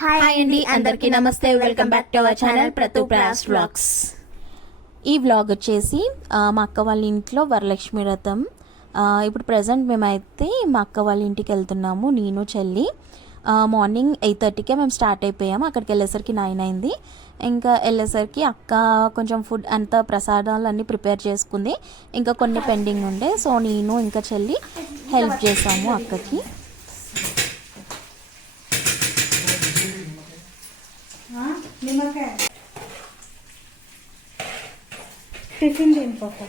Hi అండి, అందరికీ నమస్తే. Welcome back to our channel ప్రతు ప్రాస్ వ్లాగ్స్. ఈ వ్లాగ్ వచ్చేసి మా అక్క వాళ్ళ ఇంట్లో వరలక్ష్మి వ్రతం. ఇప్పుడు ప్రజెంట్ మేమైతే మా అక్క వాళ్ళ ఇంటికి వెళ్తున్నాము, నేను చెల్లి. మార్నింగ్ 8:30కే మేము స్టార్ట్ అయిపోయాము. అక్కడికి వెళ్ళేసరికి 9 అయింది. ఇంకా వెళ్ళేసరికి అక్క కొంచెం ఫుడ్ అంతా ప్రసాదాలు అన్నీ ప్రిపేర్ చేసుకుంది. ఇంకా కొన్ని పెండింగ్ ఉండే, సో నేను ఇంకా చెల్లి హెల్ప్ చేసాము అక్కకి. టిఫిన్ తినిపోతా.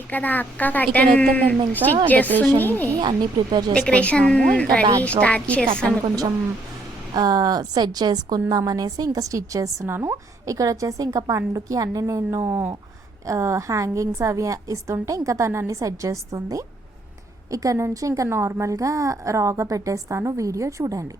ఇక్కడ అక్క అన్ని ప్రిపేర్ చేసుకుంటాము. కొంచెం సెట్ చేసుకుందాం అనేసి ఇంకా స్టిచ్ చేస్తున్నాను. ఇక్కడ వచ్చేసి ఇంకా పండుకి అన్ని నేను హ్యాంగింగ్స్ అవి ఇస్తుంటే ఇంకా తను అన్ని సెట్ చేస్తుంది. ఇక్కడ నుంచి ఇంకా నార్మల్గా రాగా పెట్టేస్తాను. వీడియో చూడండి.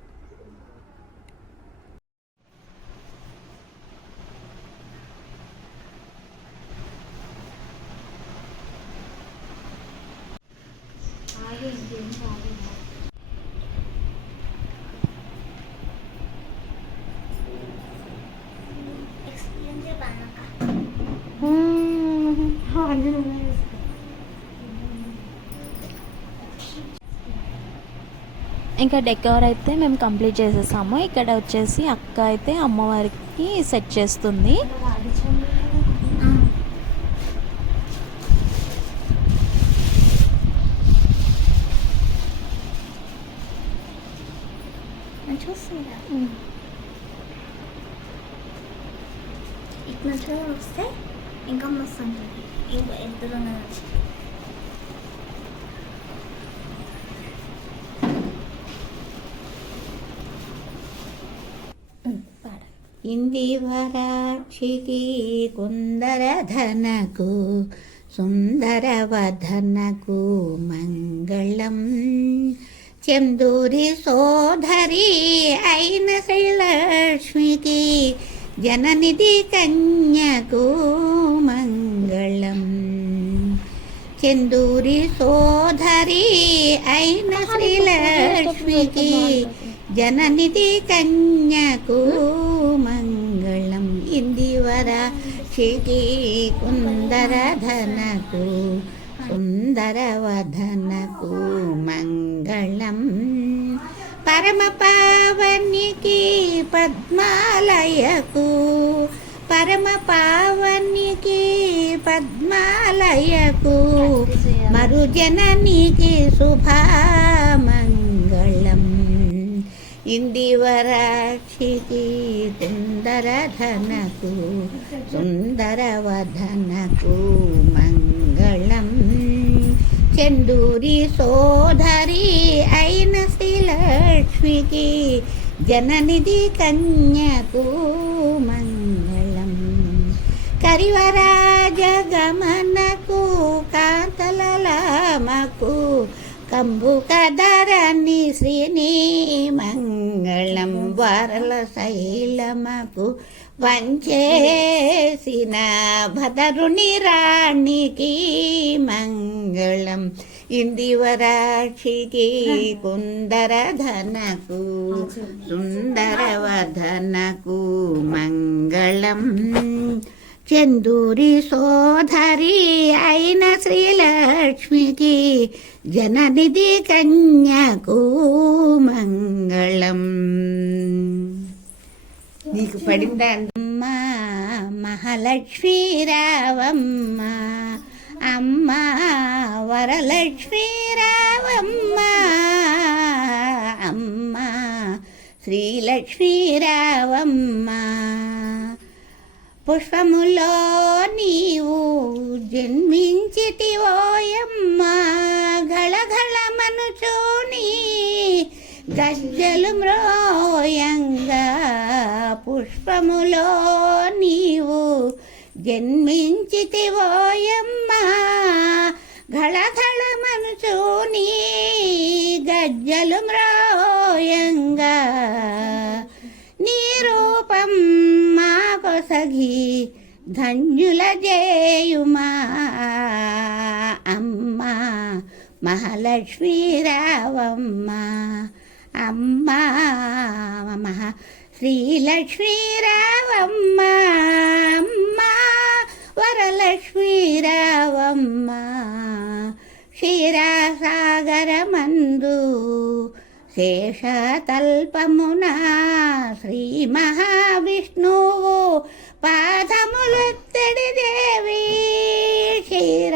ఇంకా డెకోర్ అయితే మేము కంప్లీట్ చేసేసాము. ఇక్కడ వచ్చేసి అక్క అయితే అమ్మవారికి సెట్ చేస్తుంది. ఇట్లా వస్తే ఇంకా మస్తు ఉంటుంది. ఎంత ఇందివరాక్షికి కుందరధనకు సుందరవదనకు మంగళం. చందూరి సోదరి అయిన శ్రీలక్ష్మికి జననిధి కన్యకు మంగళం. చందూరి సోదరి అయిన శ్రీలక్ష్మికి జననిధి కన్యకు మంగళం. ఇందివరాక్షికి కుందరధనకు సుందరవదనకు మంగళం. పరమ పావనికి పద్మాలయకు పరమ పావనికి పద్మాలయకు మరుజననికి శుభామంగళం. ఇందివరాక్షికి కుందరధనకు సుందరవదనకు మంగళం. చందూరి సోదరి అయిన శ్రీలక్ష్మికి జననిధి కన్యకు మంగళం. కరివరాజ గమనకు కాంతలలామకు కంబుకధరణి శ్రీని మంగళం. వరల శైలమకు వంచేసిన భదరుని రాణికి మంగళం. ఇందివరాక్షికి కుందరధనకు సుందరవదనకు మంగళం. చందూరి సోదరి అయిన శ్రీలక్ష్మికి జననిధి కన్యకు మంగళం. నీకు పడిందా? అమ్మా మహాలక్ష్మీ రావమ్మ, అమ్మ వరలక్ష్మీ రావమ్మ, అమ్మ శ్రీలక్ష్మీ రావమ్మ. పుష్పములో నీవు జన్మించితివోయమ్మ, గళగళమనుచూని గజ్జలు మ్రోయంగా. పుష్పములో నీవు జన్మించితివోయమ్మ, గళగళమనుచూని గజ్జలు మ్రోయంగా నీ రూపం మాకొసగి ధన్యుల జేయుమా అమ్మా మహాలక్ష్మీ రావమ్మ అమ్మా శ్రీలక్ష్మీ రావమ్మ అమ్మా వరలక్ష్మీ రావమ్మ క్షీరసాగరమందు శేషతల్పమున శ్రీ మహావిష్ణువు పాదములెత్తడి దేవి క్షీరసాగరమందు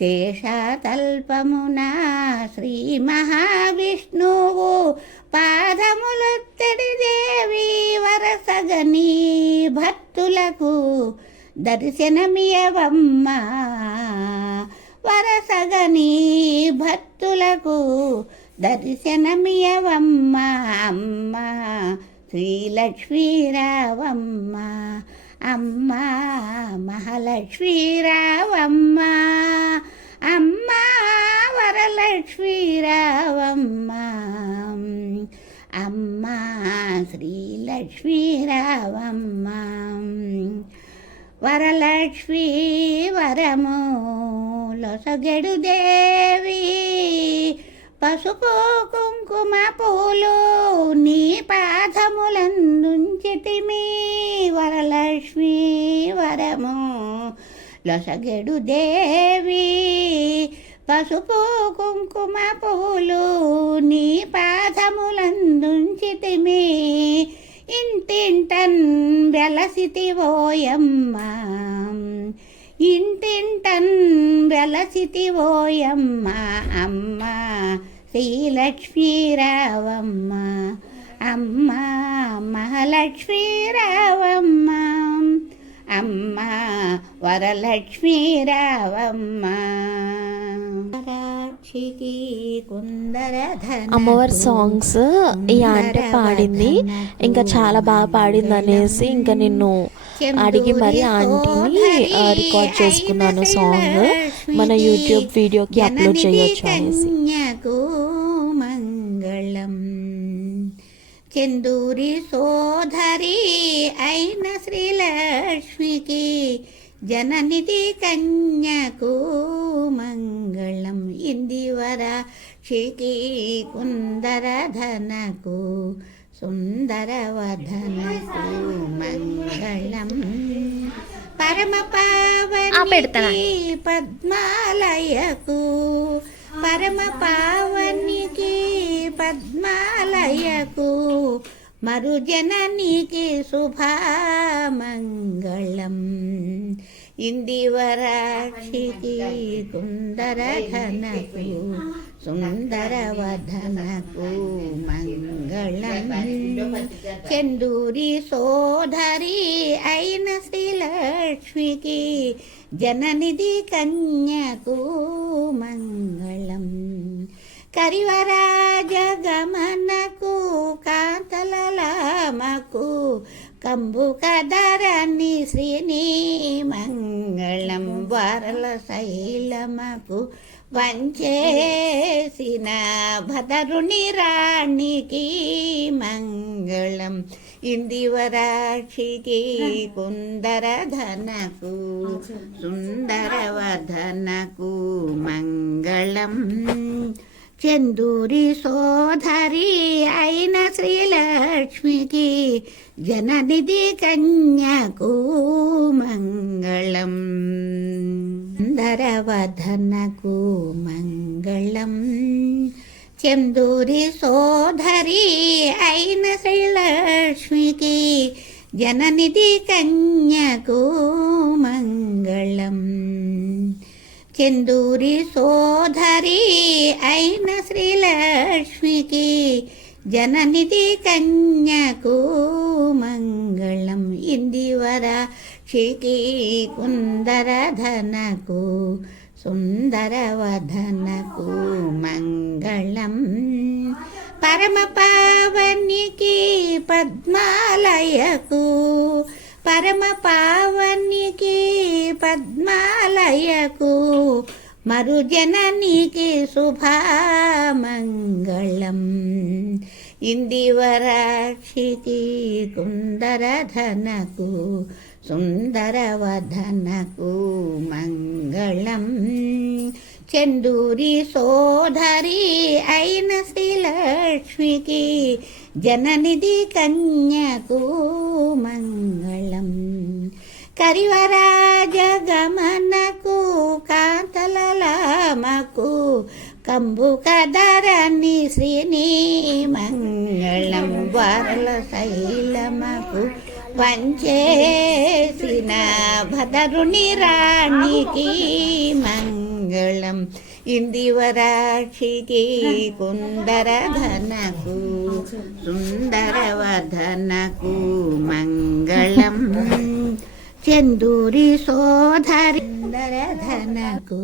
శేషతల్పమున శ్రీ మహావిష్ణువు పాదములెత్తడి దేవి వరసగని భక్తులకు దర్శనమియవమ్మ వరసగని భక్తులకు దర్శనమియవమ్మ అమ్మ శ్రీలక్ష్మీ రావమ్మ అమ్మ మహాలక్ష్మీ రావమ్మ అమ్మ వరలక్ష్మీ రావమ్మ అమ్మ శ్రీలక్ష్మీ రావమ్మ వరలక్ష్మీ వరము లొసగెడు దేవి పసుపు కుంకుమ పూలు నీ పాదములందుంచితిమి వరలక్ష్మీ వరము లొసగెడు దేవి పసుపు కుంకుమ పూలు నీ పాదములందుంచితిమి ఇంటింటన్ వెలసితివోయమ్మ ఇంటింటన్ వెలసితివోయమ్మ అమ్మ శ్రీలక్ష్మీ రావమ్మ అమ్మ మహాలక్ష్మీ రావమ్మ అమ్మ వరలక్ష్మీ రావమ్మ అమ్మవారి సాంగ్స్ ఈ ఆంటీ పాడింది, ఇంకా చాలా బాగా పాడింది అనేసి ఇంకా నిన్ను అడిగి మరి ఆంటీని రికార్డ్ చేసుకున్నాను సాంగ్, మన యూట్యూబ్ వీడియోకి అప్లోడ్ చేయొచ్చు అనేసి. మంగళం చందూరి సోదరి అయిన శ్రీలక్ష్మికి జననిధి కన్యకు మంగళం ఇందివరాక్షికి కుందరధనకు సుందరవదనకు మంగళం పరమ పావనికి పద్మాలయకు పరమ పావనికి పద్మాలయకు మరుజననికి శుభమంగళం ఇందివరాక్షికి కుందరధనకు సుందరవదనకు మంగళం చందూరి సోదరి అయిన శ్రీలక్ష్మికి జననిధి కన్యకు మంగళం కరివరాజగమనకు కాంతలలామకు కంబుకధరణి శ్రీని మంగళం వరల శైలమకు వంచేసిన భదరుని రాణికి మంగళం ఇందివరాక్షికి కుందరధనకు సుందరవదనకు మంగళం చందూరి సోదరి అయిన శ్రీలక్ష్మికి జననిధి కన్యకు మంగళం సుందరవదనకు మంగళం చందూరి సోదరి అయిన శ్రీలక్ష్మికి జననిధి కన్యకు మంగళం చందూరి సోదరి అయిన శ్రీలక్ష్మికి జననిధి కన్యకు మంగళం ఇందివరాక్షికి కుందరధనకు సుందరవదనకు మంగళం పరమ పావనికి పద్మాలయకు పరమ పావనికి పద్మాలయకు మరుజననికి శుభామంగళం ఇందివరాక్షికి కుందరధనకు సుందరవదనకు మంగళం చందూరి సోదరి అయిన శ్రీలక్ష్మికి జననిధి కన్యకు మంగళం కరివరాజగమనకు కాంతలలామకు కంబుకధరణి శ్రీని మంగళం వారల శైలమకు పంచేసిన భదరుని రాణికి మంగళం ఇందివరాక్షికి కుందరధనకు సుందరవదనకు మంగళం చందూరి సోదరి సుందరధనకు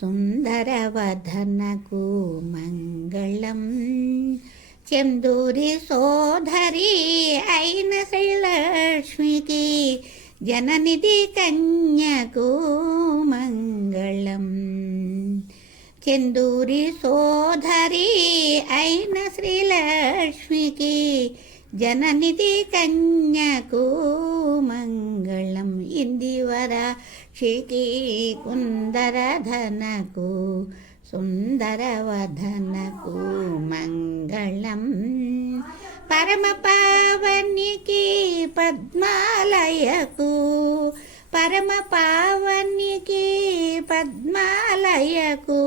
సుందరవదనకు మంగళం చందూరి సోదరి అయిన శ్రీలక్ష్మికి జననిధి కన్యకు మంగళం చందూరి సోదరి అయిన శ్రీలక్ష్మికి జననిధి కన్యకు మంగళం ఇందివరాక్షికి కుందరధనకు సుందరవదనకు మంగళం పరమ పావనికి పద్మాలయకు పరమ పావనికి పద్మాలయకు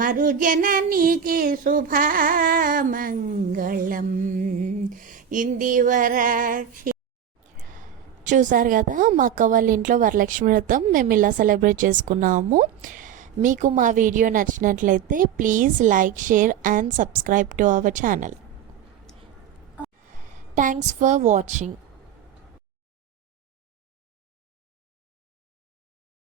మరుజననికి శుభామంగళం ఇందివరాక్షి. చూసారు కదా, మా అక్క వాళ్ళ ఇంట్లో వరలక్ష్మి వ్రతం మేము ఇలా సెలబ్రేట్ చేసుకున్నాము. మీకు మా వీడియో నచ్చినట్లయితే please like, share and subscribe to our channel. Thanks for watching.